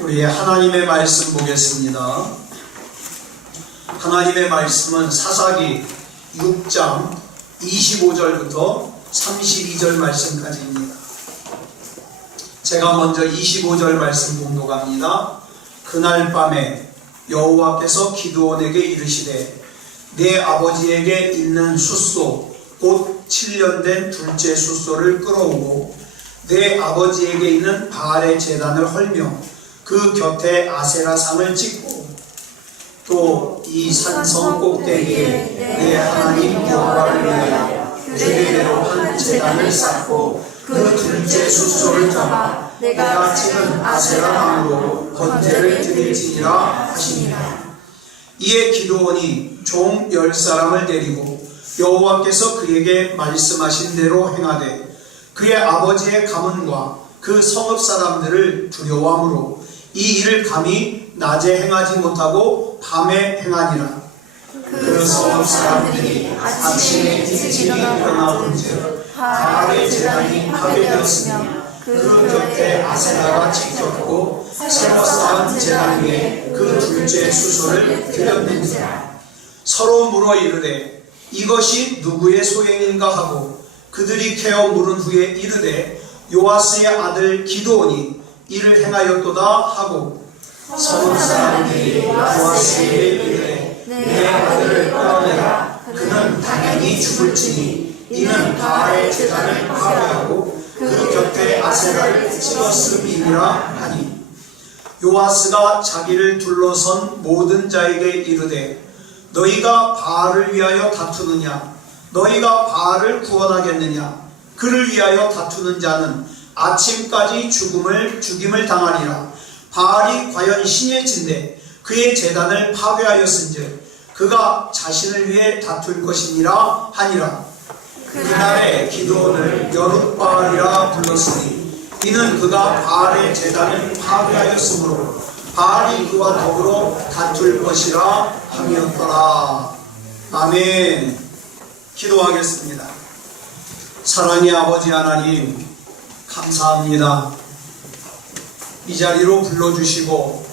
우리 하나님의 말씀 보겠습니다. 하나님의 말씀은 사사기 6장 25절부터 32절 말씀까지입니다. 제가 먼저 25절 말씀 봉독합니다. 그날 밤에 여호와께서 기드온에게 이르시되 내 아버지에게 있는 숫소 곧 7년 된 둘째 숫소를 끌어오고 내 아버지에게 있는 바알의 제단을 헐며 그 곁에 아세라상을 찍고 또 이 산성 꼭대기에 내 하나님 여호와를 위하여 규례대로 한 제단을 쌓고 그 둘째 숫소를 잡아 내가 찍은 아세라 나무로 번제를 드릴지니라 하시니라. 이에 기드온이 종 10사람을 데리고 여호와께서 그에게 말씀하신 대로 행하되 그의 아버지의 가문과 그 성읍 사람들을 두려워하므로 이 일을 감히 낮에 행하지 못하고 밤에 행하니라. 그 성읍 사람들이 아침에 일찍 일어나 본즉 바알의 제단이 파괴되었으며 그 곁에 아세라가 찍혔고 새로 쌓은 제단 위에 그 둘째 숫소를 드렸는지라. 서로 물어 이르되 이것이 누구의 소행인가 하고 그들이 캐어 물은 후에 이르되 요아스의 아들 기드온이 이를 행하였도다 하고 성읍 사람들이 요아스에게 이르되 내 아들을 끌어내라. 그는 당연히 죽을지니 이는 바알의 제단을 파괴하고 그 곁에 아세라를 찍었음이니라 하니 요아스가 자기를 둘러선 모든 자에게 이르되 너희가 바알을 위하여 다투느냐? 너희가 바알을 구원하겠느냐? 그를 위하여 다투는 자는 아침까지 죽임을 당하리라. 바알이 과연 신의 진대 그의 제단을 파괴하였은즉 그가 자신을 위해 다툴 것이니라 하니라. 그날에 기드온을 여룻바알이라 불렀으니 이는 그가 바알의 제단을 파괴하였으므로 바알이 그와 더불어 다툴 것이라 함이었더라. 아멘. 기도하겠습니다. 사랑의 아버지 하나님, 감사합니다. 이 자리로 불러주시고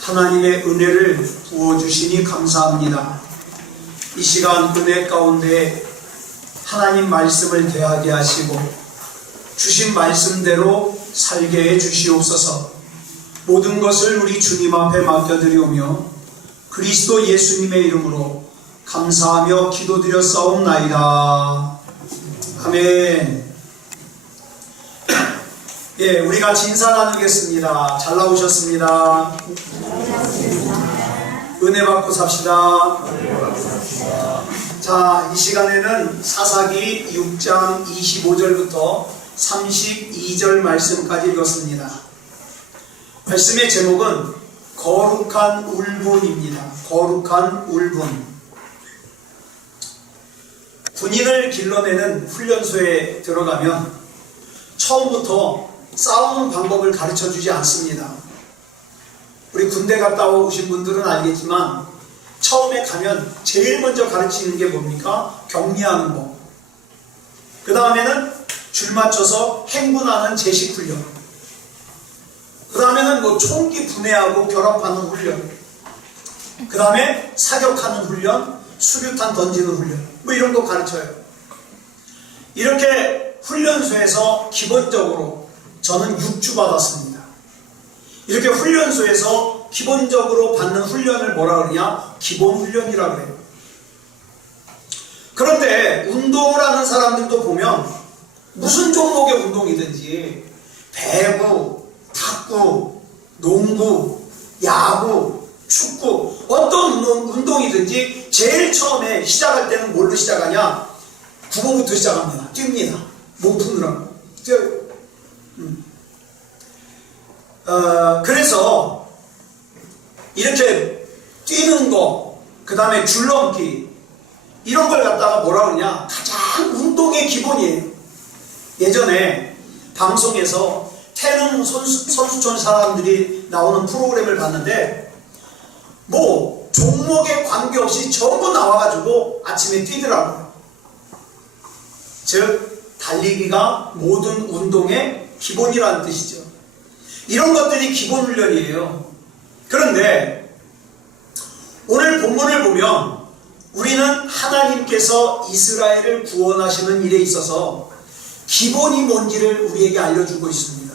하나님의 은혜를 부어주시니 감사합니다. 이 시간 은혜 가운데 하나님 말씀을 대하게 하시고 주신 말씀대로 살게 해 주시옵소서. 모든 것을 우리 주님 앞에 맡겨드리오며 그리스도 예수님의 이름으로 감사하며 기도드렸사옵나이다. 아멘. 예, 우리가 진사 나누겠습니다. 잘 나오셨습니다. 은혜 받고 삽시다. 자, 이 시간에는 사사기 6장 25절부터 32절 말씀까지 읽었습니다. 말씀의 제목은 거룩한 울분입니다. 거룩한 울분. 군인을 길러내는 훈련소에 들어가면 처음부터 싸우는 방법을 가르쳐 주지 않습니다. 우리 군대 갔다 오신 분들은 알겠지만 처음에 가면 제일 먼저 가르치는 게 뭡니까? 격리하는 법. 그 다음에는 줄 맞춰서 행군하는 제식 훈련. 그 다음에는 총기 분해하고 결합하는 훈련. 그 다음에 사격하는 훈련, 수류탄 던지는 훈련. 이런 거 가르쳐요. 이렇게 훈련소에서 기본적으로 저는 6주 받았습니다. 이렇게 훈련소에서 기본적으로 받는 훈련을 뭐라 그러냐? 기본 훈련이라 그래요. 그런데 운동을 하는 사람들도 보면 무슨 종목의 운동이든지 배구, 탁구, 농구, 야구, 축구 어떤 운동이든지 제일 처음에 시작할 때는 뭘로 시작하냐? 구호부터 시작합니다. 뜁니다. 몸 푸느라고. 그래서 이렇게 뛰는 거, 그 다음에 줄넘기 이런 걸 갖다가 뭐라 그러냐? 가장 운동의 기본이에요. 예전에 방송에서 태릉 선수촌 사람들이 나오는 프로그램을 봤는데 종목에 관계없이 전부 나와가지고 아침에 뛰더라고요. 즉 달리기가 모든 운동의 기본이라는 뜻이죠. 이런 것들이 기본 훈련이에요. 그런데 오늘 본문을 보면 우리는 하나님께서 이스라엘을 구원하시는 일에 있어서 기본이 뭔지를 우리에게 알려주고 있습니다.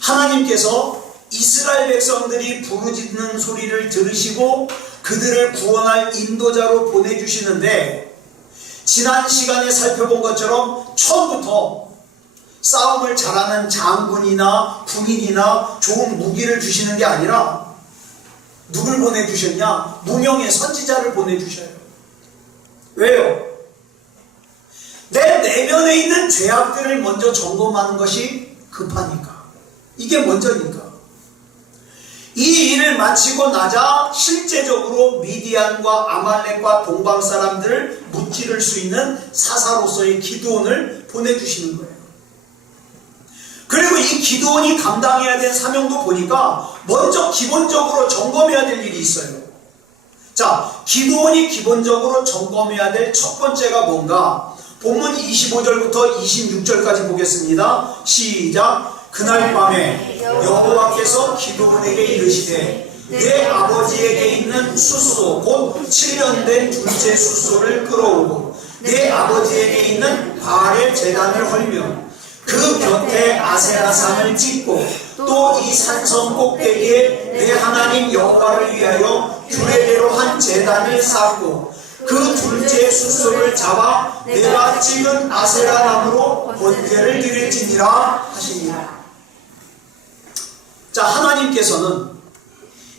하나님께서 이스라엘 백성들이 부르짖는 소리를 들으시고 그들을 구원할 인도자로 보내주시는데, 지난 시간에 살펴본 것처럼 처음부터 싸움을 잘하는 장군이나 군인이나 좋은 무기를 주시는 게 아니라 누굴 보내주셨냐? 무명의 선지자를 보내주셔요. 왜요? 내 내면에 있는 죄악들을 먼저 점검하는 것이 급하니까. 이게 먼저니까. 이 일을 마치고 나자 실제적으로 미디안과 아말렉과 동방 사람들을 무찌를 수 있는 사사로서의 기드온을 보내주시는 거예요. 그리고 이 기드온이 감당해야 될 사명도 보니까 먼저 기본적으로 점검해야 될 일이 있어요. 자, 기드온이 기본적으로 점검해야 될 첫 번째가 뭔가? 본문 25절부터 26절까지 보겠습니다. 시작. 그날 밤에 여호와께서 기드온에게 이르시되 내 아버지에게 있는 숫소 곧 7년 된 둘째 숫소를 끌어오고 내 아버지에게 있는 바알의 제단을 헐며 그 곁에 아세라산을 찍고 또 이 산성 꼭대기에 내 하나님 여호와를 위하여 규례대로 한 제단을 쌓고 그 둘째 숫소를 잡아 내가 찍은 아세라 나무로 번제를 드릴지니라 하시니라. 자, 하나님께서는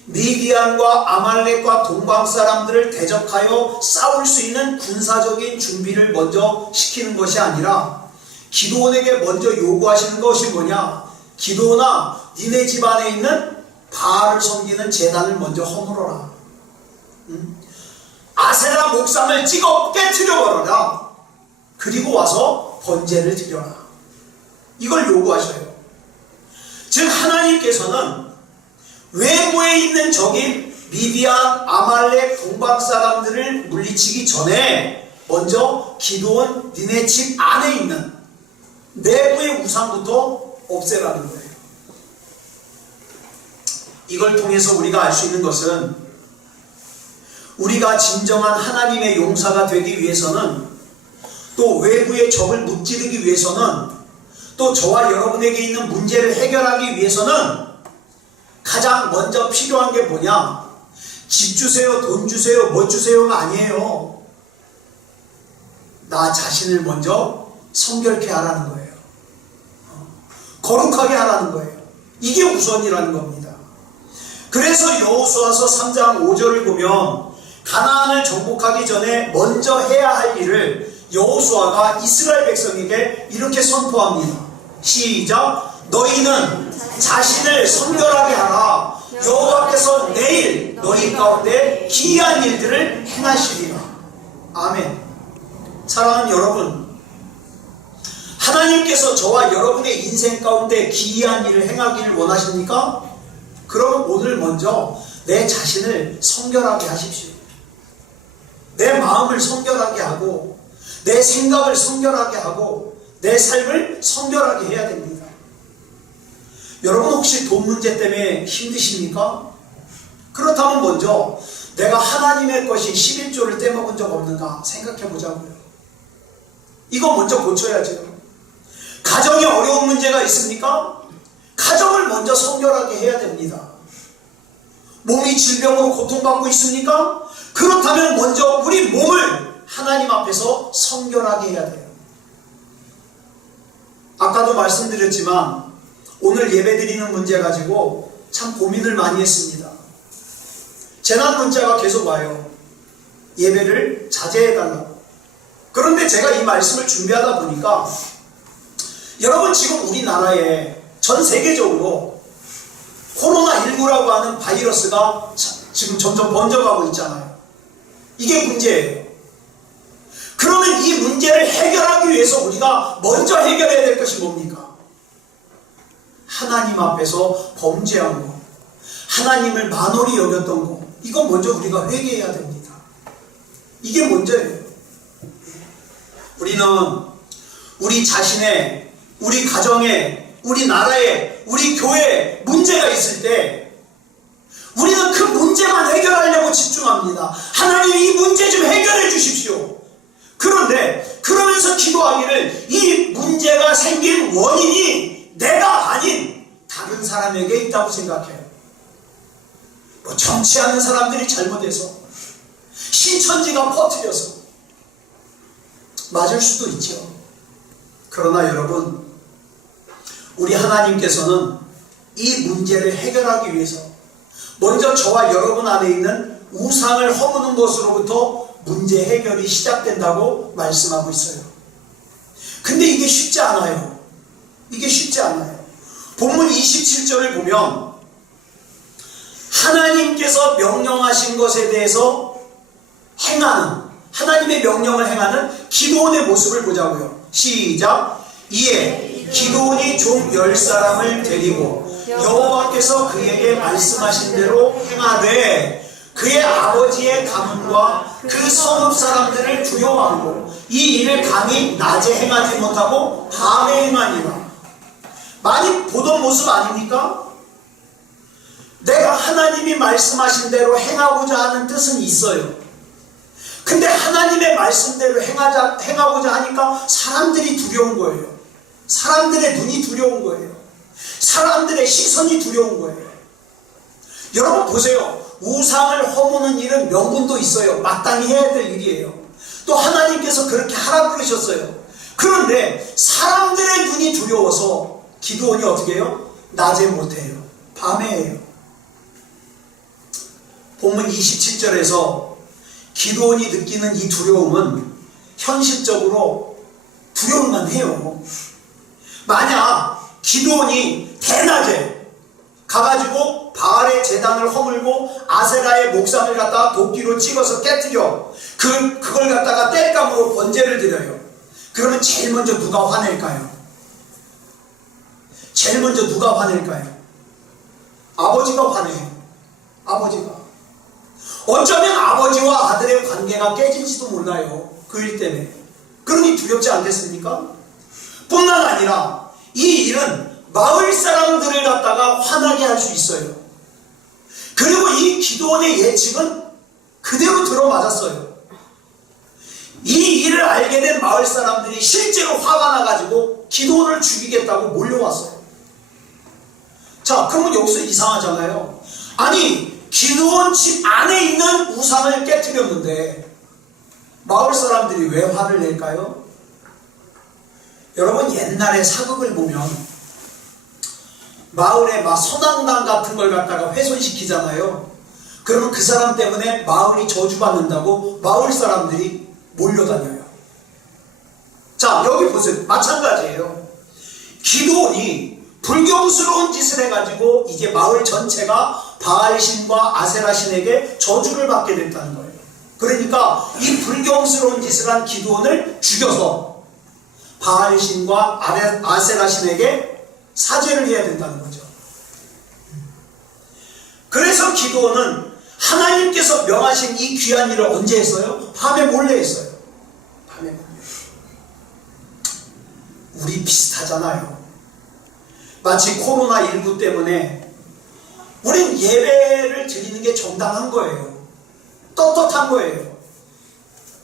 미디안과 아말렉과 동방 사람들을 대적하여 싸울 수 있는 군사적인 준비를 먼저 시키는 것이 아니라 기드온에게 먼저 요구하시는 것이 뭐냐? 기드온아, 니네 집안에 있는 바알을 섬기는 제단을 먼저 허물어라. 아세라 목상을 찍어 깨트려버려라. 그리고 와서 번제를 드려라. 이걸 요구하셔요. 즉 하나님께서는 외부에 있는 적인 미디안, 아말렉, 동방 사람들을 물리치기 전에 먼저 기드온 니네 집 안에 있는 내부의 우상부터 없애라는 거예요. 이걸 통해서 우리가 알 수 있는 것은 우리가 진정한 하나님의 용사가 되기 위해서는, 또 외부의 적을 무찌르기 위해서는, 또 저와 여러분에게 있는 문제를 해결하기 위해서는 가장 먼저 필요한 게 뭐냐? 집 주세요, 돈 주세요, 뭐 주세요가 아니에요. 나 자신을 먼저 성결케 하라는 거예요. 거룩하게 하라는 거예요. 이게 우선이라는 겁니다. 그래서 여호수아서 3장 5절을 보면 가나안을 정복하기 전에 먼저 해야 할 일을 여호수아가 이스라엘 백성에게 이렇게 선포합니다. 시작. 너희는 자신을 성결하게 하라. 여호와께서 내일 너희 가운데 기이한 일들을 행하시리라. 아멘. 사랑하는 여러분, 하나님께서 저와 여러분의 인생 가운데 기이한 일을 행하기를 원하십니까? 그럼 오늘 먼저 내 자신을 성결하게 하십시오. 내 마음을 성결하게 하고 내 생각을 성결하게 하고 내 삶을 성결하게 해야 됩니다. 여러분 혹시 돈 문제 때문에 힘드십니까? 그렇다면 먼저 내가 하나님의 것이 11조를 떼먹은 적 없는가 생각해 보자고요. 이거 먼저 고쳐야죠. 가정에 어려운 문제가 있습니까? 가정을 먼저 성결하게 해야 됩니다. 몸이 질병으로 고통받고 있습니까? 그렇다면 먼저 우리 몸을 하나님 앞에서 성결하게 해야 돼요. 아까도 말씀드렸지만 오늘 예배드리는 문제 가지고 참 고민을 많이 했습니다. 재난 문자가 계속 와요. 예배를 자제해달라고. 그런데 제가 이 말씀을 준비하다 보니까 여러분 지금 우리나라에 전 세계적으로 코로나19라고 하는 바이러스가 지금 점점 번져가고 있잖아요. 이게 문제예요. 그러면 이 문제를 해결하기 위해서 우리가 먼저 해결해야 될 것이 뭡니까? 하나님 앞에서 범죄한 거, 하나님을 만홀히 여겼던 거, 이거 먼저 우리가 회개해야 됩니다. 이게 먼저예요. 우리는 우리 자신의, 우리 가정의, 우리 나라에, 우리 교회에 문제가 있을 때 우리는 그 문제만 해결하려고 집중합니다. 하나님 이 문제 좀 해결해 주십시오. 그런데 그러면서 기도하기를 이 문제가 생긴 원인이 내가 아닌 다른 사람에게 있다고 생각해요. 뭐 정치하는 사람들이 잘못해서, 신천지가 퍼뜨려서 맞을 수도 있죠. 그러나 여러분, 우리 하나님께서는 이 문제를 해결하기 위해서 먼저 저와 여러분 안에 있는 우상을 허무는 것으로부터 문제 해결이 시작된다고 말씀하고 있어요. 근데 이게 쉽지 않아요. 이게 쉽지 않아요. 본문 27절을 보면 하나님께서 명령하신 것에 대해서 행하는, 하나님의 명령을 행하는 기드온의 모습을 보자고요. 시작. 이에 기드온이 종 10사람을 데리고 여호와께서 그에게 말씀하신 대로 행하되 그의 아버지의 가문과 그 성읍 사람들을 두려워하고 이 일을 감히 낮에 행하지 못하고 밤에 행하니라. 많이 보던 모습 아닙니까? 내가 하나님이 말씀하신 대로 행하고자 하는 뜻은 있어요. 근데 하나님의 말씀대로 행하고자 하니까 사람들이 두려운 거예요. 사람들의 눈이 두려운 거예요. 사람들의 시선이 두려운 거예요. 여러분 보세요. 우상을 허무는 일은 명분도 있어요. 마땅히 해야 될 일이에요. 또 하나님께서 그렇게 하라고 그러셨어요. 그런데 사람들의 눈이 두려워서 기드온이 어떻게 해요? 낮에 못해요. 밤에 해요. 본문 27절에서 기드온이 느끼는 이 두려움은 현실적으로 두려움만 해요. 만약 기드온이 대낮에 가가지고 바알의 제단을 허물고 아세라의 목상을 갖다가 도끼로 찍어서 깨뜨려 그걸 갖다가 땔감으로 번제를 드려요. 그러면 제일 먼저 누가 화낼까요? 제일 먼저 누가 화낼까요? 아버지가 화내요. 아버지가. 어쩌면 아버지와 아들의 관계가 깨질지도 몰라요. 그 일 때문에. 그러니 두렵지 않겠습니까? 뿐만 아니라 이 일은 마을 사람들을 갖다가 화나게 할 수 있어요. 그리고 이 기드온의 예측은 그대로 들어맞았어요. 이 일을 알게 된 마을 사람들이 실제로 화가 나가지고 기드온을 죽이겠다고 몰려왔어요. 자, 그러면 여기서 이상하잖아요. 아니, 기드온 집 안에 있는 우상을 깨뜨렸는데 마을 사람들이 왜 화를 낼까요? 여러분, 옛날에 사극을 보면 마을에 막 선앙당 같은 걸 갖다가 훼손시키잖아요. 그러면 그 사람 때문에 마을이 저주받는다고 마을 사람들이 몰려다녀요. 자, 여기 보세요. 마찬가지예요. 기드온이 불경스러운 짓을 해가지고 이제 마을 전체가 바알신과 아세라신에게 저주를 받게 됐다는 거예요. 그러니까 이 불경스러운 짓을 한 기드온을 죽여서 바알신과 아세라신에게 사죄를 해야 된다는 거죠. 그래서 기드온은 하나님께서 명하신 이 귀한 일을 언제 했어요? 밤에 몰래 했어요. 밤에 몰래. 우리 비슷하잖아요. 마치 코로나19 때문에 우린 예배를 드리는 게 정당한 거예요. 떳떳한 거예요.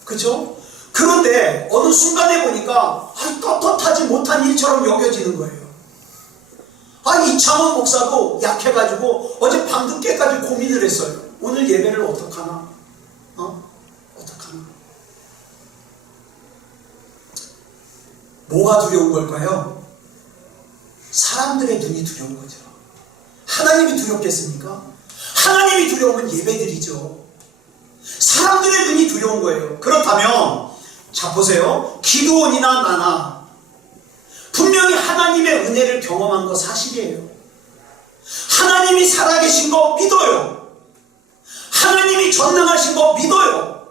그렇죠? 그런데 어느 순간에 보니까 떳떳하지 못한 일처럼 여겨지는 거예요. 이창원 목사도 약해가지고 어제 밤늦게까지 고민을 했어요. 오늘 예배를 어떡하나? 어떡하나? 뭐가 두려운 걸까요? 사람들의 눈이 두려운 거죠. 하나님이 두렵겠습니까? 하나님이 두려우면 예배드리죠. 사람들의 눈이 두려운 거예요. 그렇다면 자 보세요. 기드온이나 나나 분명히 하나님의 은혜를 경험한 거 사실이에요. 하나님이 살아계신 거 믿어요. 하나님이 전능하신 거 믿어요.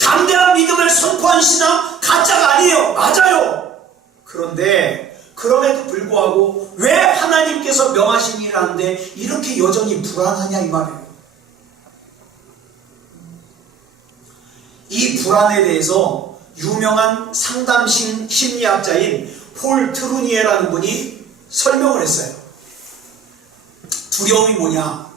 담대한 믿음을 선포한 신앙 가짜가 아니에요. 맞아요. 그런데 그럼에도 불구하고 왜 하나님께서 명하신 일을 하는데 이렇게 여전히 불안하냐 이 말이에요. 이 불안에 대해서 유명한 상담 심리학자인 폴 트루니에라는 분이 설명을 했어요. 두려움이 뭐냐?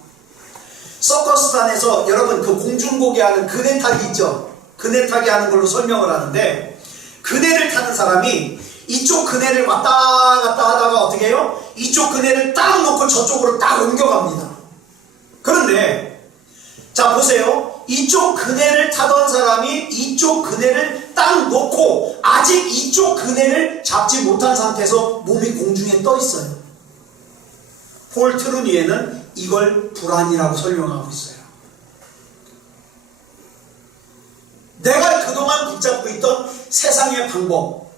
서커스단에서 여러분 그 공중고개 하는 그네 타기 있죠? 그네 타기 하는 걸로 설명을 하는데, 그네를 타는 사람이 이쪽 그네를 왔다 갔다 하다가 어떻게 해요? 이쪽 그네를 딱 놓고 저쪽으로 딱 옮겨갑니다. 그런데 자 보세요. 이쪽 그네를 타던 사람이 이쪽 그네를 딱 놓고 아직 이쪽 그네를 잡지 못한 상태에서 몸이 공중에 떠 있어요. 폴 트루니에는 이걸 불안이라고 설명하고 있어요. 내가 그동안 붙잡고 있던 세상의 방법,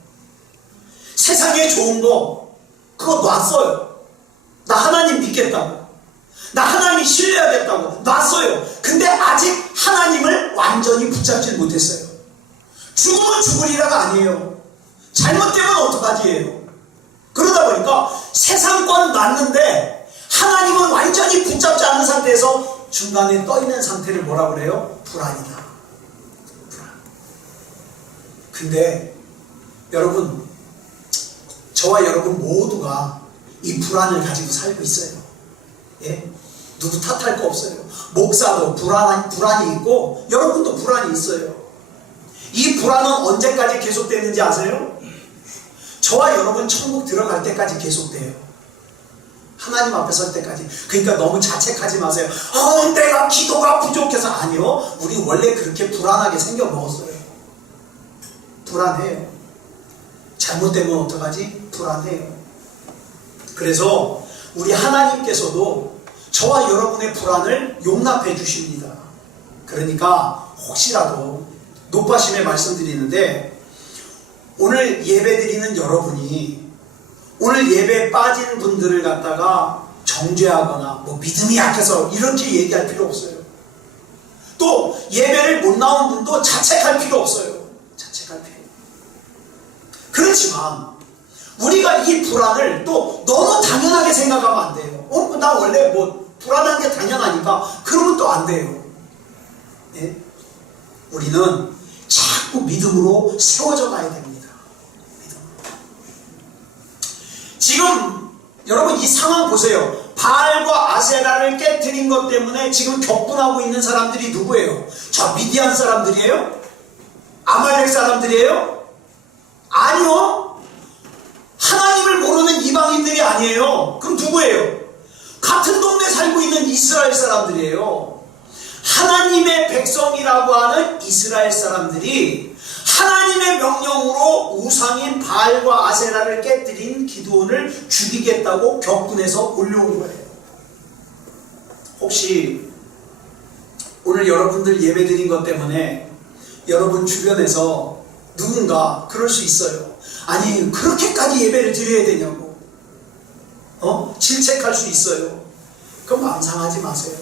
세상의 좋은 거, 그거 놨어요. 나 하나님 믿겠다고, 나 하나님 신뢰하겠다고 놨어요. 근데 아직 하나님을 완전히 붙잡지 못했어요. 죽으면 죽으리라가 아니에요. 잘못되면 어떡하지예요. 그러다 보니까 세상권 놨는데 하나님은 완전히 붙잡지 않은 상태에서 중간에 떠있는 상태를 뭐라 그래요? 불안이다. 불안. 근데 여러분, 저와 여러분 모두가 이 불안을 가지고 살고 있어요. 예? 누구 탓할 거 없어요. 목사도 불안이 있고 여러분도 불안이 있어요. 이 불안은 언제까지 계속되는지 아세요? 저와 여러분 천국 들어갈 때까지 계속돼요. 하나님 앞에 설 때까지. 그러니까 너무 자책하지 마세요. 내가 기도가 부족해서. 아니요, 우리 원래 그렇게 불안하게 생겨 먹었어요. 불안해요. 잘못되면 어떡하지? 불안해요. 그래서 우리 하나님께서도 저와 여러분의 불안을 용납해 주십니다. 그러니까 혹시라도 높아심에 말씀드리는데, 오늘 예배 드리는 여러분이 오늘 예배에 빠진 분들을 갖다가 정죄하거나 믿음이 약해서 이렇게 얘기할 필요 없어요. 또 예배를 못 나온 분도 자책할 필요 없어요. 자책할 필요. 그렇지만 우리가 이 불안을 또 너무 당연하게 생각하면 안 돼요. 나 원래 불안한 게 당연하니까. 그러면 또 안 돼요. 예? 우리는 자꾸 믿음으로 세워져 가야 됩니다. 지금 여러분 이 상황 보세요. 바알과 아세라를 깨뜨린 것 때문에 지금 격분하고 있는 사람들이 누구예요? 저 미디안 사람들이에요? 아말렉 사람들이에요? 아니요. 하나님을 모르는 이방인들이 아니에요. 그럼 누구예요? 같은 동네 살고 있는 이스라엘 사람들이에요. 하나님의 백성이라고 하는 이스라엘 사람들이 하나님의 명령으로 우상인 바알과 아세라를 깨뜨린 기드온을 죽이겠다고 격분해서 올려온 거예요. 혹시 오늘 여러분들 예배드린 것 때문에 여러분 주변에서 누군가 그럴 수 있어요. 아니, 그렇게까지 예배를 드려야 되냐고 질책할 수 있어요. 그럼 마음 상하지 마세요.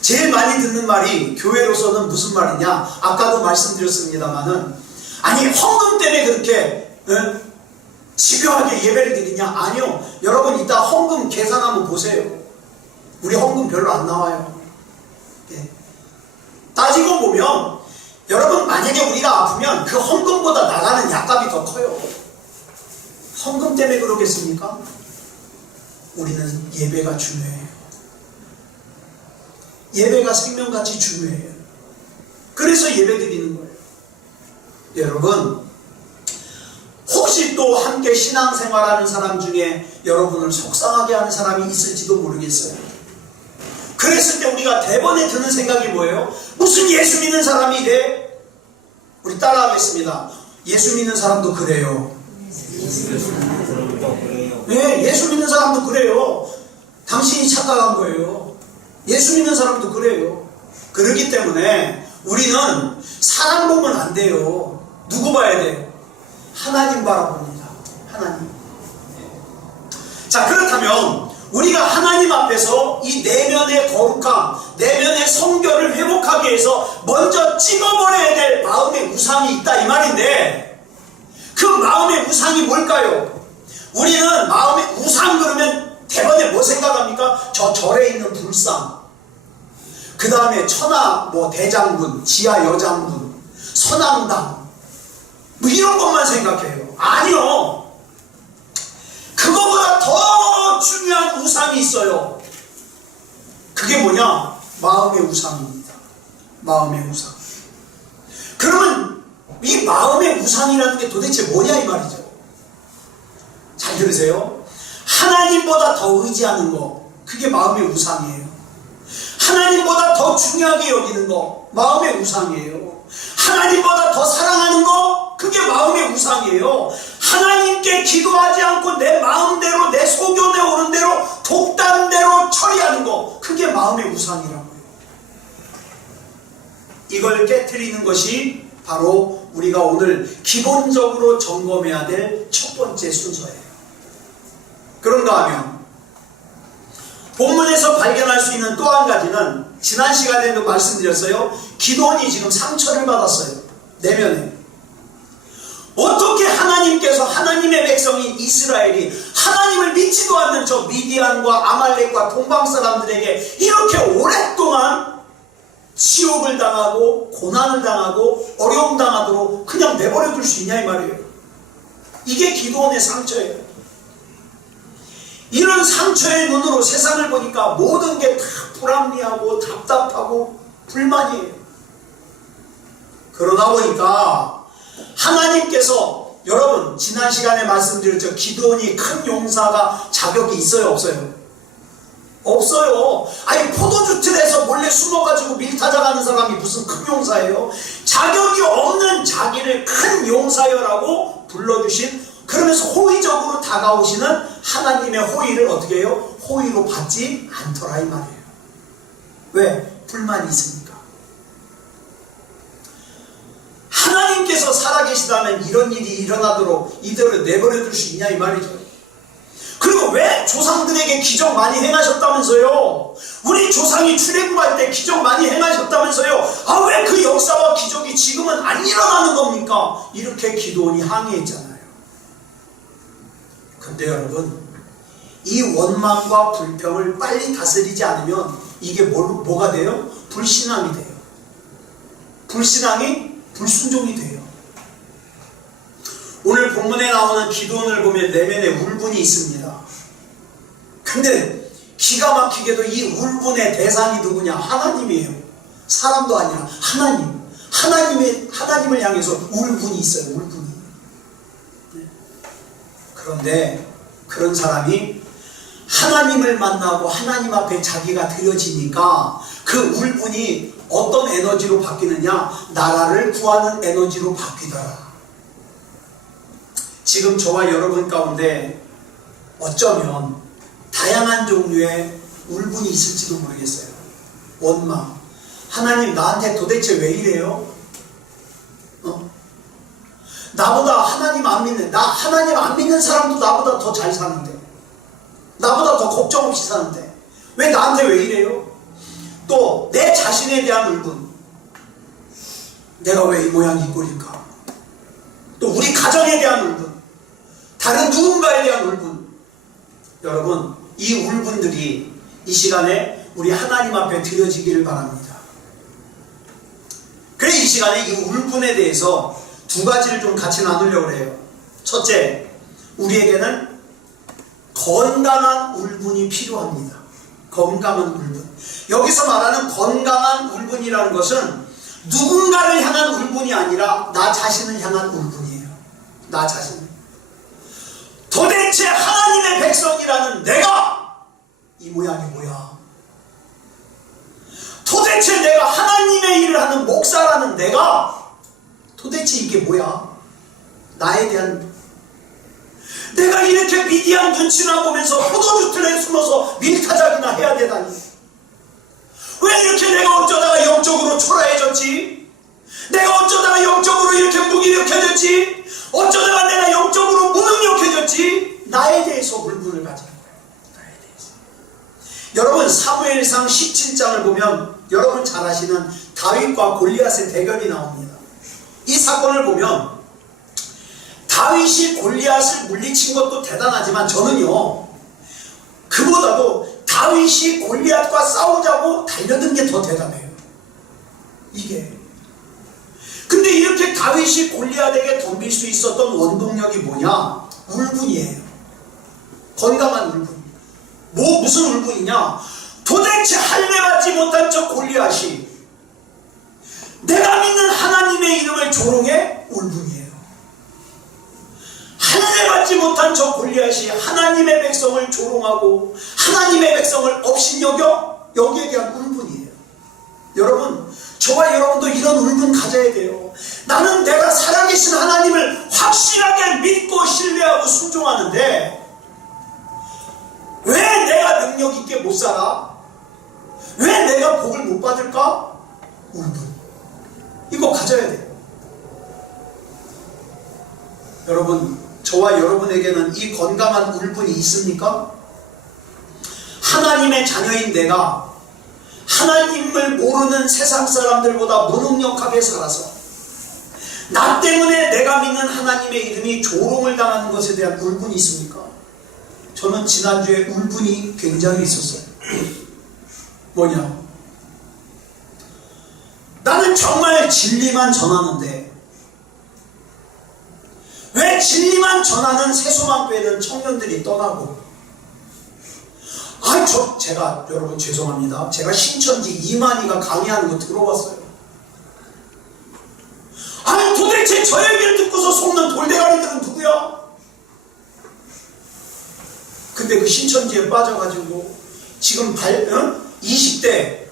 제일 많이 듣는 말이 교회로서는 무슨 말이냐? 아까도 말씀드렸습니다만은, 아니 헌금 때문에 그렇게 집요하게 예배를 드리냐? 아니요. 여러분 이따 헌금 계산 한번 보세요. 우리 헌금 별로 안 나와요. 예. 따지고 보면 여러분, 만약에 우리가 아프면 그 헌금보다 나가는 약값이 더 커요. 헌금 때문에 그러겠습니까? 우리는 예배가 중요해요. 예배가 생명같이 중요해요. 그래서 예배 드리는 거예요. 여러분, 혹시 또 함께 신앙생활하는 사람 중에 여러분을 속상하게 하는 사람이 있을지도 모르겠어요. 그랬을 때 우리가 대번에 드는 생각이 뭐예요? 무슨 예수 믿는 사람이 이래? 우리 따라하겠습니다. 예수 믿는 사람도 그래요. 네, 예수 믿는 사람도 그래요. 당신이 착각한 거예요. 예수 믿는 사람도 그래요. 그렇기 때문에 우리는 사람 보면 안 돼요. 누구 봐야 돼요? 하나님 바라봅니다. 하나님. 자, 그렇다면 우리가 하나님 앞에서 이 내면의 거룩함, 내면의 성결을 회복하기 위해서 먼저 찍어버려야 될 마음의 우상이 있다, 이 말인데, 그 마음의 우상이 뭘까요? 우리는 마음의 우상 그러면 대번에 뭐 생각합니까? 저 절에 있는 불상, 그 다음에 천하 대장군, 지하 여장군, 선왕당, 이런 것만 생각해요. 아니요. 그거보다 더 중요한 우상이 있어요. 그게 뭐냐? 마음의 우상입니다. 마음의 우상. 그러면 이 마음의 우상이라는 게 도대체 뭐냐 이 말이죠. 잘 들으세요. 하나님보다 더 의지하는 거, 그게 마음의 우상이에요. 하나님보다 더 중요하게 여기는 거, 마음의 우상이에요. 하나님보다 더 사랑하는 거, 그게 마음의 우상이에요. 하나님께 기도하지 않고 내 마음대로, 내 소견에 오는 대로, 독단대로 처리하는 거, 그게 마음의 우상이라고요. 이걸 깨트리는 것이 바로 우리가 오늘 기본적으로 점검해야 될 첫 번째 순서예요. 그런가 하면 본문에서 발견할 수 있는 또 한 가지는, 지난 시간에도 말씀드렸어요. 기드온이 지금 상처를 받았어요. 내면에. 어떻게 하나님께서 하나님의 백성인 이스라엘이 하나님을 믿지도 않는 저 미디안과 아말렉과 동방 사람들에게 이렇게 오랫동안 지옥을 당하고 고난을 당하고 어려움 당하도록 그냥 내버려 둘 수 있냐 이 말이에요. 이게 기드온의 상처예요. 이런 상처의 눈으로 세상을 보니까 모든 게 다 불합리하고 답답하고 불만이에요. 그러다 보니까 하나님께서, 여러분 지난 시간에 말씀드렸죠. 기드온이 큰 용사가 자격이 있어요 없어요? 없어요. 아니 포도주 틀에서 몰래 숨어가지고 밀 타작하는 사람이 무슨 큰 용사예요? 자격이 없는 자기를 큰 용사여라고 불러주신, 그러면서 호의적으로 다가오시는 하나님의 호의를 어떻게 해요? 호의로 받지 않더라 이 말이에요. 왜? 불만이 있으니까. 하나님께서 살아계시다면 이런 일이 일어나도록 이들을 내버려둘 수 있냐 이 말이죠. 그리고 왜 조상들에게 기적 많이 행하셨다면서요? 우리 조상이 출애굽할 때 기적 많이 행하셨다면서요? 아, 왜 그 역사와 기적이 지금은 안 일어나는 겁니까? 이렇게 기드온이 항의했잖아요. 근데 여러분, 이 원망과 불평을 빨리 다스리지 않으면 이게 뭐가 돼요? 불신앙이 돼요. 불신앙이 불순종이 돼요. 오늘 본문에 나오는 기드온을 보면 내면에 울분이 있습니다. 근데 기가 막히게도 이 울분의 대상이 누구냐? 하나님이에요. 사람도 아니라 하나님. 하나님을 향해서 울분이 있어요. 울분이. 그런데 그런 사람이 하나님을 만나고 하나님 앞에 자기가 드려지니까 그 울분이 어떤 에너지로 바뀌느냐? 나라를 구하는 에너지로 바뀌더라. 지금 저와 여러분 가운데 어쩌면 다양한 종류의 울분이 있을지도 모르겠어요. 원망. 하나님 나한테 도대체 왜 이래요? 나보다 하나님 안 믿는, 하나님 안 믿는 사람도 나보다 더 잘 사는데, 나보다 더 걱정 없이 사는데 왜 나한테 왜 이래요? 또 내 자신에 대한 울분. 내가 왜 이 모양 이 꼴일까? 또 우리 가정에 대한 울분, 다른 누군가에 대한 울분. 여러분, 이 울분들이 이 시간에 우리 하나님 앞에 드려지기를 바랍니다. 그래, 이 시간에 이 울분에 대해서 두 가지를 좀 같이 나누려고 해요. 첫째, 우리에게는 건강한 울분이 필요합니다. 건강한 울분. 여기서 말하는 건강한 울분이라는 것은 누군가를 향한 울분이 아니라 나 자신을 향한 울분이에요. 나 자신. 도대체 하나님의 백성이라는 내가 이 모양이 뭐야? 도대체 내가 하나님의 일을 하는 목사라는 내가 도대체 이게 뭐야? 나에 대한, 내가 이렇게 미디안 눈치나 보면서 포도주 틀에 숨어서 밀타작이나 해야 되다니. 왜 이렇게 내가 어쩌다가 영적으로 초라해졌지? 내가 어쩌다가 영적으로 이렇게 무기력해졌지? 어쩌다가 내가 영적으로 무능력해졌지? 나에 대해서 울분을 가지는 거예요. 나에 대해서. 여러분, 사무엘상 17장을 보면 여러분 잘 아시는 다윗과 골리앗의 대결이 나옵니다. 이 사건을 보면 다윗이 골리앗을 물리친 것도 대단하지만 저는요, 그보다도 다윗이 골리앗과 싸우자고 달려든 게 더 대단해요. 이게. 근데 이렇게 다윗이 골리앗에게 덤빌 수 있었던 원동력이 뭐냐? 울분이에요. 건강한 울분. 무슨 울분이냐? 도대체 할례받지 못한 저 골리앗이 내가 믿는 하나님의 이름을 조롱해? 울분이에요. 할례받지 못한 저 골리앗이 하나님의 백성을 조롱하고 하나님의 백성을 업신여겨? 여기에 대한 울분이에요. 여러분, 저와 여러분도 이런 울분 가져야 돼요. 나는 내가 살아계신 하나님을 확실하게 믿고 신뢰하고 순종하는데 왜 내가 능력 있게 못 살아? 왜 내가 복을 못 받을까? 울분. 이거 가져야 돼요. 여러분, 저와 여러분에게는 이 건강한 울분이 있습니까? 하나님의 자녀인 내가 하나님을 모르는 세상 사람들보다 무능력하게 살아서 나 때문에 내가 믿는 하나님의 이름이 조롱을 당하는 것에 대한 울분이 있습니까? 저는 지난주에 울분이 굉장히 있었어요. 뭐냐? 나는 정말 진리만 전하는데 왜 진리만 전하는 새소망교회는 청년들이 떠나고 제가 여러분 죄송합니다. 제가 신천지 이만희가 강의하는 거 들어봤어요. 도대체 저 얘기를 듣고서 속는 돌대가리들은 누구야? 근데 그 신천지에 빠져가지고 지금 20대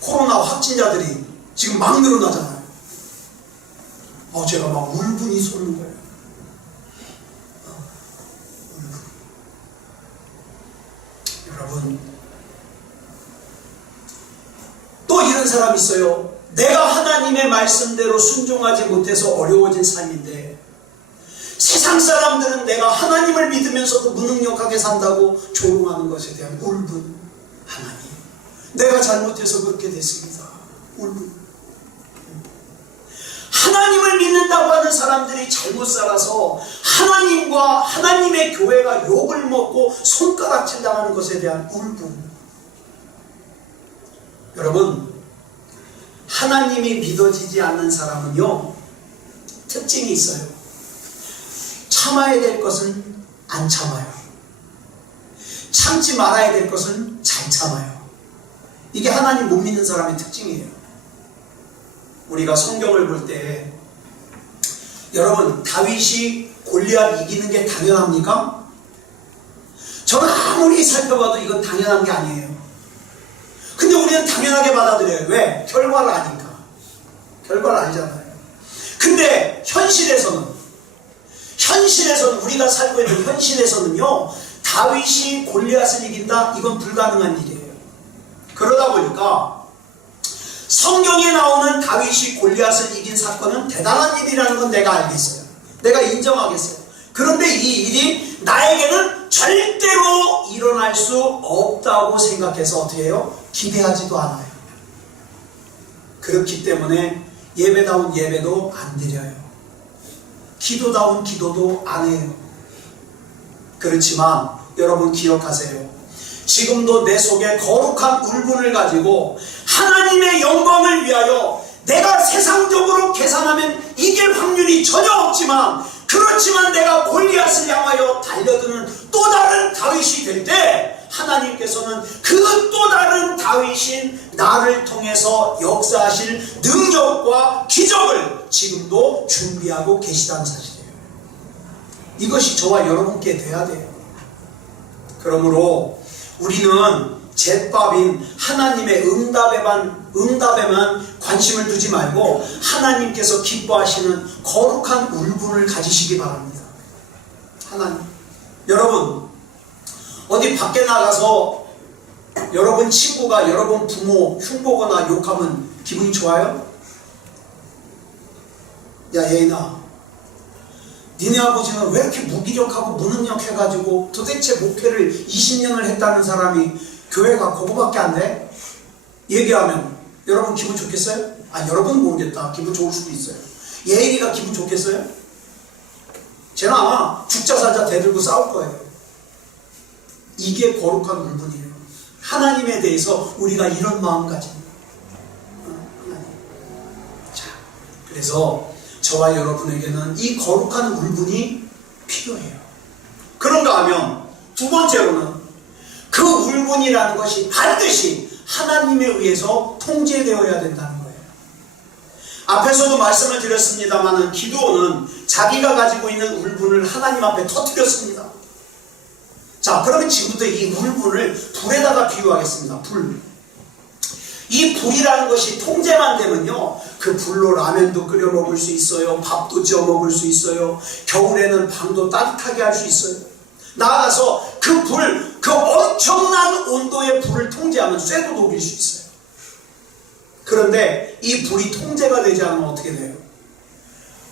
코로나 확진자들이 지금 막 늘어나잖아요. 제가 막 울분이 솟는 거예요. 여러분, 또 이런 사람이 있어요. 내가 하나님의 말씀대로 순종하지 못해서 어려워진 삶인데 세상 사람들은 내가 하나님을 믿으면서도 무능력하게 산다고 조롱하는 것에 대한 울분. 하나님, 내가 잘못해서 그렇게 됐습니다. 울분. 하나님을 믿는다고 하는 사람들이 잘못 살아서 하나님과 하나님의 교회가 욕을 먹고 손가락질 당하는 것에 대한 울분. 여러분, 하나님이 믿어지지 않는 사람은요, 특징이 있어요. 참아야 될 것은 안 참아요. 참지 말아야 될 것은 잘 참아요. 이게 하나님 못 믿는 사람의 특징이에요. 우리가 성경을 볼 때 여러분, 다윗이 골리앗 이기는 게 당연합니까? 저는 아무리 살펴봐도 이건 당연한 게 아니에요. 근데 우리는 당연하게 받아들여요. 왜? 결과를 아니까. 결과를 알잖아요. 근데 현실에서는 우리가 살고 있는 현실에서는요, 다윗이 골리앗을 이긴다? 이건 불가능한 일이에요. 그러다 보니까 성경에 나오는 다윗이 골리앗을 이긴 사건은 대단한 일이라는 건 내가 알겠어요. 내가 인정하겠어요. 그런데 이 일이 나에게는 절대로 일어날 수 없다고 생각해서 어떻게 해요? 기대하지도 않아요. 그렇기 때문에 예배다운 예배도 안 드려요. 기도다운 기도도 안 해요. 그렇지만 여러분 기억하세요. 지금도 내 속에 거룩한 울분을 가지고 하나님의 영광을 위하여 내가 세상적으로 계산하면 이길 확률이 전혀 없지만, 그렇지만 내가 골리앗을 향하여 달려드는 또 다른 다윗이 될 때 하나님께서는 그 또 다른 다윗인 나를 통해서 역사하실 능력과 기적을 지금도 준비하고 계시다는 사실이에요. 이것이 저와 여러분께 돼야 돼요. 그러므로 우리는 제밥인 하나님의 응답에만 관심을 두지 말고 하나님께서 기뻐하시는 거룩한 울분을 가지시기 바랍니다. 하나님, 여러분 어디 밖에 나가서 여러분 친구가 여러분 부모 흉보거나 욕하면 기분이 좋아요? 야 예인아, 니네 아버지는 왜 이렇게 무기력하고 무능력해가지고 도대체 목회를 20년을 했다는 사람이 교회가 그거밖에 안 돼? 얘기하면 여러분 기분 좋겠어요? 여러분 모르겠다. 기분 좋을 수도 있어요. 예인이가 기분 좋겠어요? 쟤는 아마 죽자 살자 대들고 싸울 거예요. 이게 거룩한 울분이에요. 하나님에 대해서 우리가 이런 마음가짐. 하나님. 자, 그래서 저와 여러분에게는 이 거룩한 울분이 필요해요. 그런가 하면 두 번째로는 그 울분이라는 것이 반드시 하나님에 의해서 통제되어야 된다는 거예요. 앞에서도 말씀을 드렸습니다만 기드온은 자기가 가지고 있는 울분을 하나님 앞에 터뜨렸습니다. 자, 그러면 지금부터 이 울분을 불에다가 비유하겠습니다. 불. 이 불이라는 것이 통제만 되면요, 그 불로 라면도 끓여 먹을 수 있어요. 밥도 지어 먹을 수 있어요. 겨울에는 방도 따뜻하게 할 수 있어요. 나아가서 그 불, 그 엄청난 온도의 불을 통제하면 쇠도 녹일 수 있어요. 그런데 이 불이 통제가 되지 않으면 어떻게 돼요?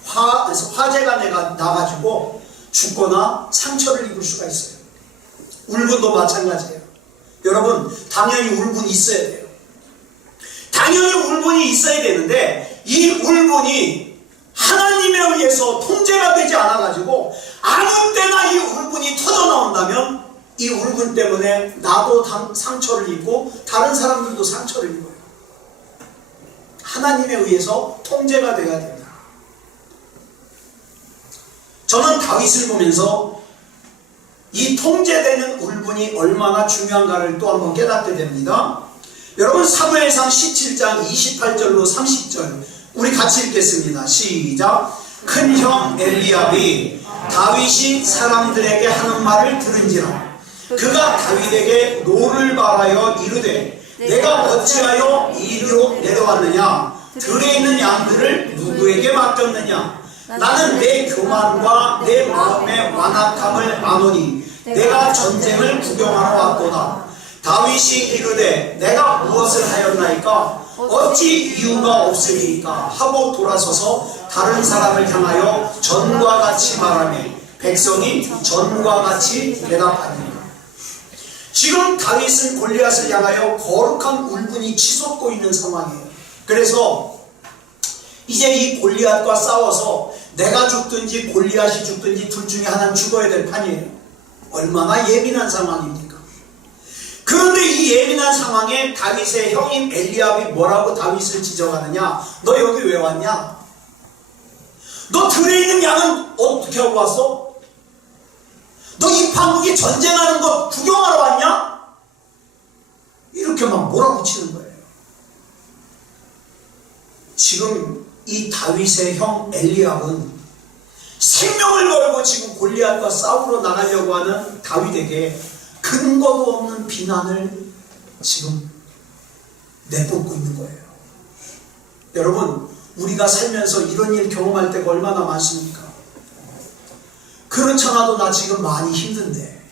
화재가 나가지고 죽거나 상처를 입을 수가 있어요. 울분도 마찬가지예요. 여러분, 당연히 울분이 있어야 돼요. 당연히 울분이 있어야 되는데 이 울분이 하나님에 의해서 통제가 되지 않아가지고 아무 때나 이 울분이 터져 나온다면 이 울분 때문에 나도 상처를 입고 다른 사람들도 상처를 입어요. 하나님에 의해서 통제가 되어야 된다. 저는 다윗을 보면서 이 통제되는 울분이 얼마나 중요한가를 또 한번 깨닫게 됩니다. 여러분, 사무엘상 17장 28절로 30절 우리 같이 읽겠습니다. 시작. 큰형 엘리압이 다윗이 사람들에게 하는 말을 들은지라 그가 다윗에게 노를 바라여 이르되 내가 어찌하여 이리로 내려왔느냐 들에 있는 양들을 누구에게 맡겼느냐 나는 내 교만과 내 마음의 완악함을 아노니 내가 전쟁을 구경하러 왔도다. 다윗이 이르되 내가 무엇을 하였나이까 어찌 이유가 없으리이까 하고 돌아서서 다른 사람을 향하여 전과 같이 말하며 백성이 전과 같이 대답하니라. 지금 다윗은 골리앗을 향하여 거룩한 울분이 치솟고 있는 상황이에요. 그래서 이제 이 골리앗과 싸워서 내가 죽든지 골리앗이 죽든지 둘 중에 하나는 죽어야 될 판이에요. 얼마나 예민한 상황입니까? 그런데 이 예민한 상황에 다윗의 형인 엘리압이 뭐라고 다윗을 지적하느냐? 너 여기 왜 왔냐? 너 들에 있는 양은 어떻게 하고 왔어? 너 이 판국이 전쟁하는 거 구경하러 왔냐? 이렇게 막 몰아붙이는 거예요. 지금 이 다윗의 형 엘리압은 생명을 걸고 지금 골리앗과 싸우러 나가려고 하는 다윗에게 근거도 없는 비난을 지금 내뿜고 있는 거예요. 여러분, 우리가 살면서 이런 일 경험할 때가 얼마나 많습니까? 그렇잖아도 나 지금 많이 힘든데,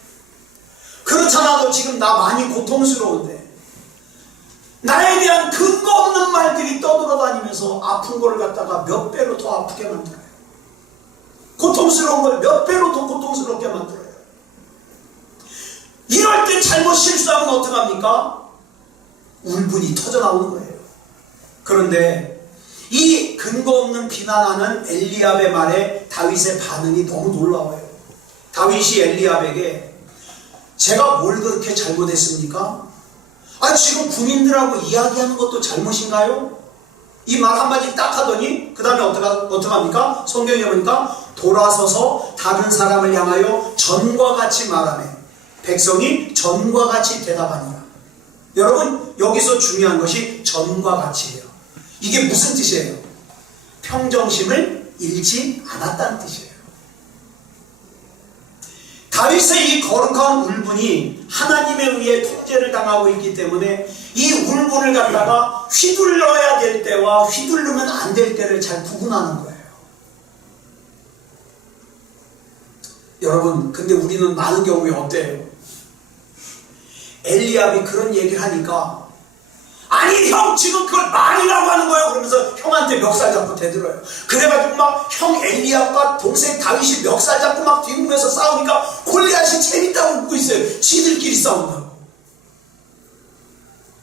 그렇잖아도 지금 나 많이 고통스러운데, 나에 대한 근거 없는 말들이 떠돌아다니면서 아픈 걸 갖다가 몇 배로 더 아프게 만들어요. 고통스러운 걸 몇 배로 더 고통스럽게 만들어요. 이럴 때 잘못 실수하면 어떡합니까? 울분이 터져 나오는 거예요. 그런데 이 근거 없는 비난하는 엘리압의 말에 다윗의 반응이 너무 놀라워요. 다윗이 엘리압에게 제가 뭘 그렇게 잘못했습니까? 지금 군인들하고 이야기하는 것도 잘못인가요? 이 말 한마디 딱 하더니 그 다음에 어떡합니까? 성경에 보니까 돌아서서 다른 사람을 향하여 전과 같이 말하며 백성이 전과 같이 대답하니라. 여러분, 여기서 중요한 것이 전과 같이예요. 이게 무슨 뜻이에요? 평정심을 잃지 않았다는 뜻이에요. 다윗의 이 거룩한 울분이 하나님에 의해 통제를 당하고 있기 때문에 이 울분을 갖다가 휘둘러야 될 때와 휘둘르면 안 될 때를 잘 구분하는 거예요. 여러분, 근데 우리는 많은 경우에 어때요? 엘리압이 그런 얘기를 하니까 아니 형 지금 그걸 말이라고 하는 거예요. 그러면서 형한테 멱살 잡고 대들어요. 그래가지고 막 형 엘리압과 동생 다윗이 멱살 잡고 막 뒷문에서 싸우니까 골리앗이 재밌다고 웃고 있어요. 지들끼리 싸운다고.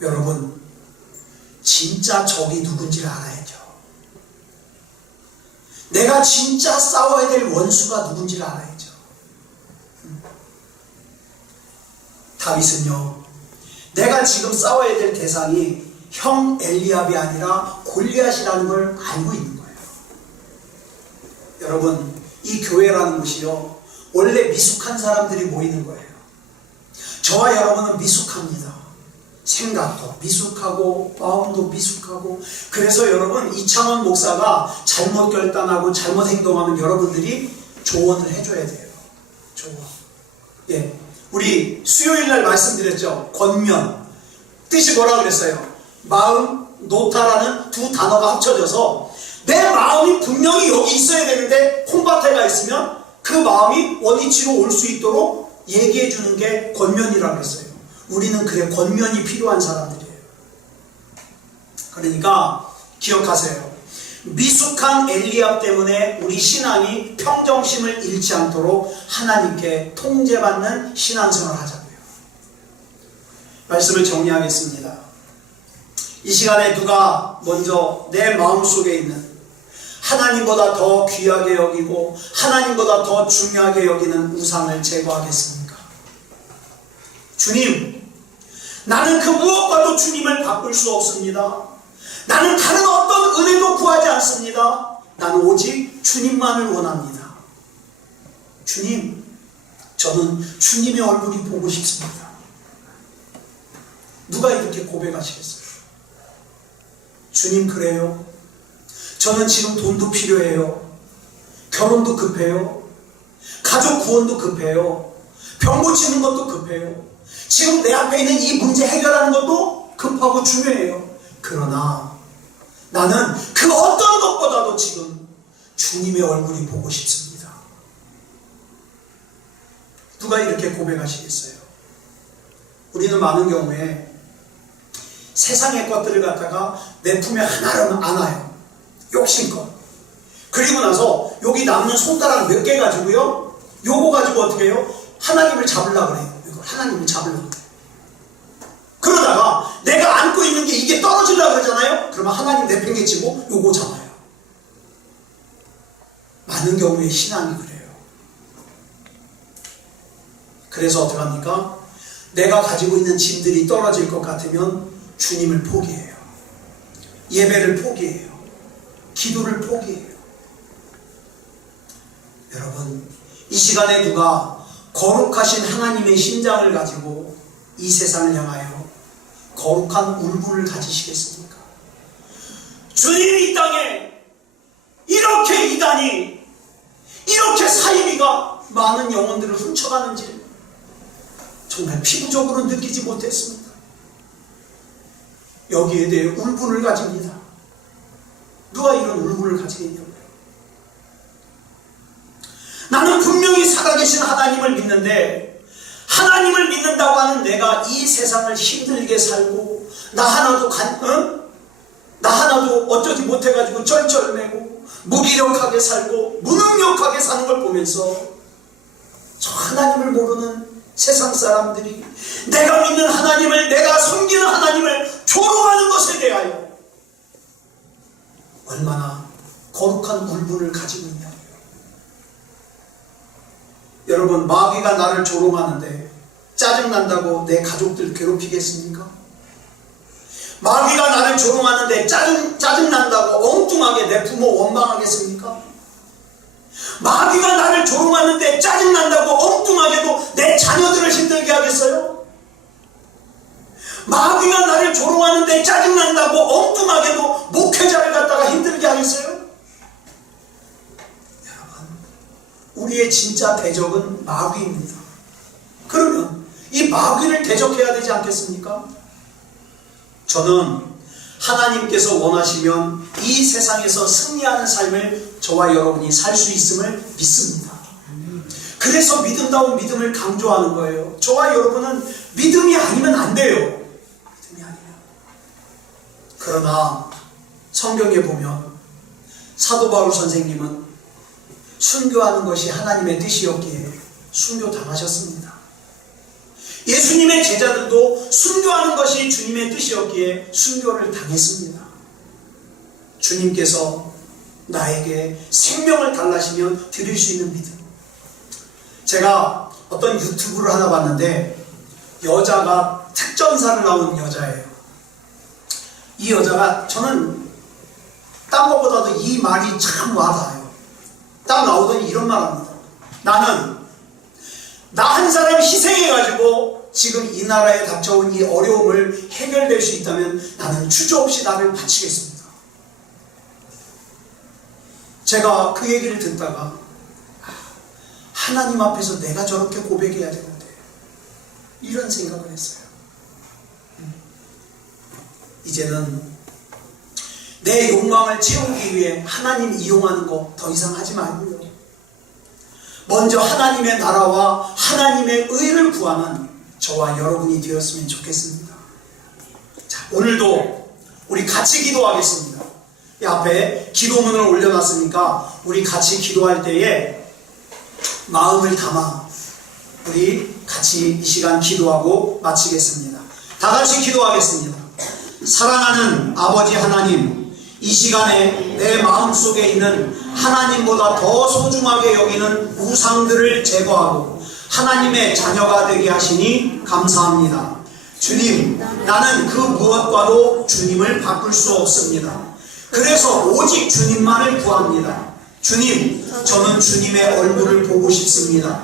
여러분, 진짜 적이 누군지를 알아야죠. 내가 진짜 싸워야 될 원수가 누군지를 알아야죠. 다윗은요, 내가 지금 싸워야 될 대상이 형 엘리압이 아니라 골리앗이라는 걸 알고 있는 거예요. 여러분, 이 교회라는 곳이요, 원래 미숙한 사람들이 모이는 거예요. 저와 여러분은 미숙합니다. 생각도 미숙하고 마음도 미숙하고. 그래서 여러분, 이창원 목사가 잘못 결단하고 잘못 행동하면 여러분들이 조언을 해줘야 돼요. 조언. 예, 우리 수요일날 말씀드렸죠. 권면 뜻이 뭐라 그랬어요? 마음, 노타라는 두 단어가 합쳐져서 내 마음이 분명히 여기 있어야 되는데 콩밭에 가 있으면 그 마음이 원위치로 올 수 있도록 얘기해 주는 게 권면이라고 했어요. 우리는 그래 권면이 필요한 사람들이에요. 그러니까 기억하세요. 미숙한 엘리압 때문에 우리 신앙이 평정심을 잃지 않도록 하나님께 통제받는 신앙생활을 하자고요. 말씀을 정리하겠습니다. 이 시간에 누가 먼저 내 마음속에 있는 하나님보다 더 귀하게 여기고 하나님보다 더 중요하게 여기는 우상을 제거하겠습니까? 주님, 나는 그 무엇과도 주님을 바꿀 수 없습니다. 나는 다른 어떤 은혜도 구하지 않습니다. 나는 오직 주님만을 원합니다. 주님, 저는 주님의 얼굴이 보고 싶습니다. 누가 이렇게 고백하시겠어요? 주님, 그래요. 저는 지금 돈도 필요해요. 결혼도 급해요. 가족 구원도 급해요. 병 고치는 것도 급해요. 지금 내 앞에 있는 이 문제 해결하는 것도 급하고 중요해요. 그러나 나는 그 어떤 것보다도 지금 주님의 얼굴이 보고 싶습니다. 누가 이렇게 고백하시겠어요? 우리는 많은 경우에 세상의 것들을 갖다가 내 품에 하나로 안아요. 욕심껏. 그리고 나서 여기 남는 손가락 몇 개 가지고요, 요거 가지고 어떻게 해요? 하나님을 잡으려고 그래요. 이걸 하나님을 잡으려고. 그러다가 내가 안고 있는 게 이게 떨어지려고 그러잖아요. 그러면 하나님 내팽개치고 요거 잡아요. 많은 경우에 신앙이 그래요. 그래서 어떻게 합니까? 내가 가지고 있는 짐들이 떨어질 것 같으면 주님을 포기해요. 예배를 포기해요. 기도를 포기해요. 여러분, 이 시간에 누가 거룩하신 하나님의 심장을 가지고 이 세상을 향하여 거룩한 울분을 가지시겠습니까? 주님, 이 땅에 이렇게 이단이, 이렇게 사이비가 많은 영혼들을 훔쳐가는지 정말 피부적으로 느끼지 못했습니다. 여기에 대해 울분을 가집니다. 누가 이런 울분을 가지겠냐고요? 나는 분명히 살아계신 하나님을 믿는데 하나님을 믿는다고 하는 내가 이 세상을 힘들게 살고 나 하나도 어쩌지 못해가지고 쩔쩔매고 무기력하게 살고 무능력하게 사는 걸 보면서 저 하나님을 모르는 세상 사람들이 내가 믿는 하나님을, 내가 섬기는 하나님을 조롱하는 것에 대하여 얼마나 거룩한 울분을 가지고 있냐고요. 여러분, 마귀가 나를 조롱하는데 짜증난다고 내 가족들 괴롭히겠습니까? 마귀가 나를 조롱하는데 짜증난다고 엉뚱하게 내 부모 원망하겠습니까? 마귀가 나를 조롱하는데 짜증난다고 엉뚱하게도 내 자녀들을 힘들게 하겠어요? 마귀가 나를 조롱하는데 짜증난다고 엉뚱하게도 목회자를 갖다가 힘들게 하겠어요? 여러분, 우리의 진짜 대적은 마귀입니다. 그러면 이 마귀를 대적해야 되지 않겠습니까? 저는 하나님께서 원하시면 이 세상에서 승리하는 삶을 저와 여러분이 살 수 있음을 믿습니다. 그래서 믿음다운 믿음을 강조하는 거예요. 저와 여러분은 믿음이 아니면 안 돼요. 믿음이 아니면. 그러나 성경에 보면 사도 바울 선생님은 순교하는 것이 하나님의 뜻이었기에 순교당하셨습니다. 예수님의 제자들도 순교하는 것이 주님의 뜻이었기에 순교를 당했습니다. 주님께서 나에게 생명을 달라시면 드릴 수 있는 믿음. 제가 어떤 유튜브를 하나 봤는데 여자가 특전사를 나온 여자예요. 이 여자가, 저는 딴 것보다도 이 말이 참 와닿아요. 딱 나오더니 이런 말 합니다. 나는 나 한 사람 희생해가지고 지금 이 나라에 닥쳐온 이 어려움을 해결될 수 있다면 나는 주저없이 나를 바치겠습니다. 제가 그 얘기를 듣다가 하나님 앞에서 내가 저렇게 고백해야 되는데 이런 생각을 했어요. 이제는 내 욕망을 채우기 위해 하나님 이용하는 거 더 이상 하지 말고요. 먼저 하나님의 나라와 하나님의 의를 구하는 저와 여러분이 되었으면 좋겠습니다. 자, 오늘도 우리 같이 기도하겠습니다. 이 앞에 기도문을 올려놨으니까 우리 같이 기도할 때에 마음을 담아 우리 같이 이 시간 기도하고 마치겠습니다. 다 같이 기도하겠습니다. 사랑하는 아버지 하나님, 이 시간에 내 마음속에 있는 하나님보다 더 소중하게 여기는 우상들을 제거하고 하나님의 자녀가 되게 하시니 감사합니다. 주님, 나는 그 무엇과도 주님을 바꿀 수 없습니다. 그래서 오직 주님만을 구합니다. 주님, 저는 주님의 얼굴을 보고 싶습니다.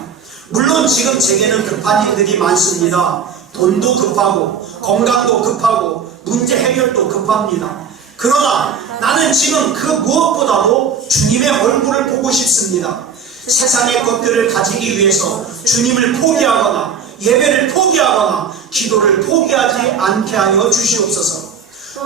물론 지금 제게는 급한 일들이 많습니다. 돈도 급하고 건강도 급하고 문제 해결도 급합니다. 그러나 나는 지금 그 무엇보다도 주님의 얼굴을 보고 싶습니다. 세상의 것들을 가지기 위해서 주님을 포기하거나 예배를 포기하거나 기도를 포기하지 않게 하여 주시옵소서.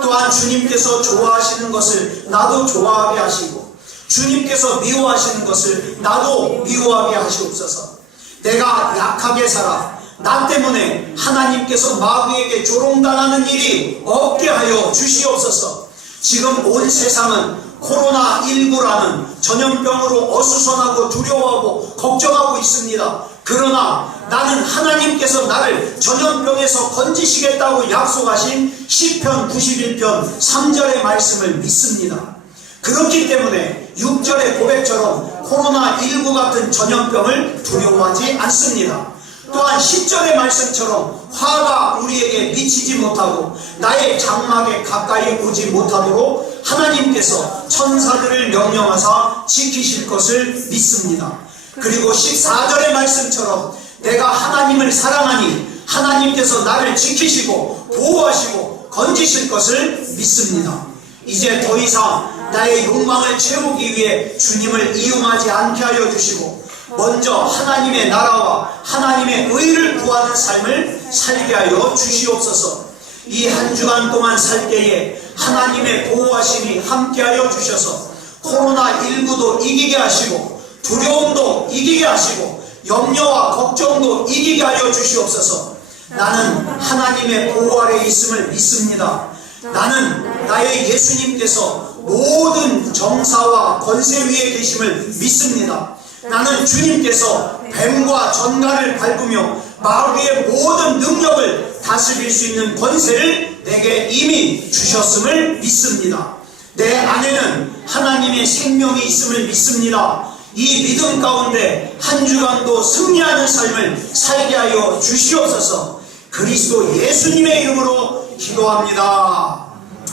또한 주님께서 좋아하시는 것을 나도 좋아하게 하시고 주님께서 미워하시는 것을 나도 미워하게 하시옵소서. 내가 약하게 살아 나 때문에 하나님께서 마귀에게 조롱당하는 일이 없게 하여 주시옵소서. 지금 온 세상은 코로나19라는 전염병으로 어수선하고 두려워하고 걱정하고 있습니다. 그러나 나는 하나님께서 나를 전염병에서 건지시겠다고 약속하신 시편 91편 3절의 말씀을 믿습니다. 그렇기 때문에 6절의 고백처럼 코로나19 같은 전염병을 두려워하지 않습니다. 또한 10절의 말씀처럼 화가 우리에게 미치지 못하고 나의 장막에 가까이 오지 못하도록 하나님께서 천사들을 명령하사 지키실 것을 믿습니다. 그리고 14절의 말씀처럼 내가 하나님을 사랑하니 하나님께서 나를 지키시고 보호하시고 건지실 것을 믿습니다. 이제 더 이상 나의 욕망을 채우기 위해 주님을 이용하지 않게 하여 주시고 먼저 하나님의 나라와 하나님의 의를 구하는 삶을 살게 하여 주시옵소서. 이 한 주간 동안 살 때에 하나님의 보호하심이 함께하여 주셔서 코로나19도 이기게 하시고 두려움도 이기게 하시고 염려와 걱정도 이기게 하여 주시옵소서. 나는 하나님의 보호 아래 있음을 믿습니다. 나는 나의 예수님께서 모든 정사와 권세 위에 계심을 믿습니다. 나는 주님께서 뱀과 전갈을 밟으며 마귀의 모든 능력을 다스릴 수 있는 권세를 내게 이미 주셨음을 믿습니다. 내 안에는 하나님의 생명이 있음을 믿습니다. 이 믿음 가운데 한 주간도 승리하는 삶을 살게 하여 주시옵소서. 그리스도 예수님의 이름으로 기도합니다.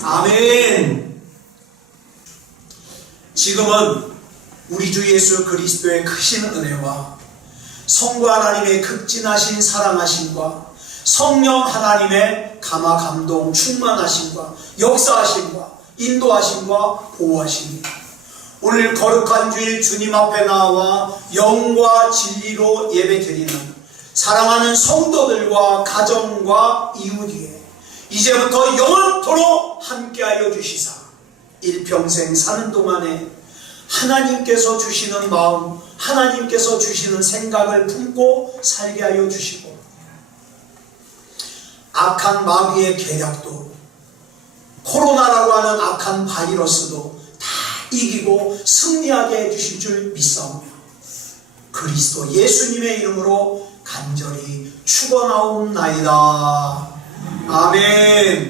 아멘. 지금은 우리 주 예수 그리스도의 크신 은혜와 성부 하나님의 극진하신 사랑하심과 성령 하나님의 감화 감동 충만하심과 역사하심과 인도하심과 보호하심이 오늘 거룩한 주일 주님 앞에 나와 영과 진리로 예배드리는 사랑하는 성도들과 가정과 이웃이에 이제부터 영원토록 함께하여 주시사 일평생 사는 동안에 하나님께서 주시는 마음, 하나님께서 주시는 생각을 품고 살게 하여 주시고 악한 마귀의 계략도 코로나라고 하는 악한 바이러스도 다 이기고 승리하게 해주실 줄 믿사오며 그리스도 예수님의 이름으로 간절히 축원하옵나이다. 아멘.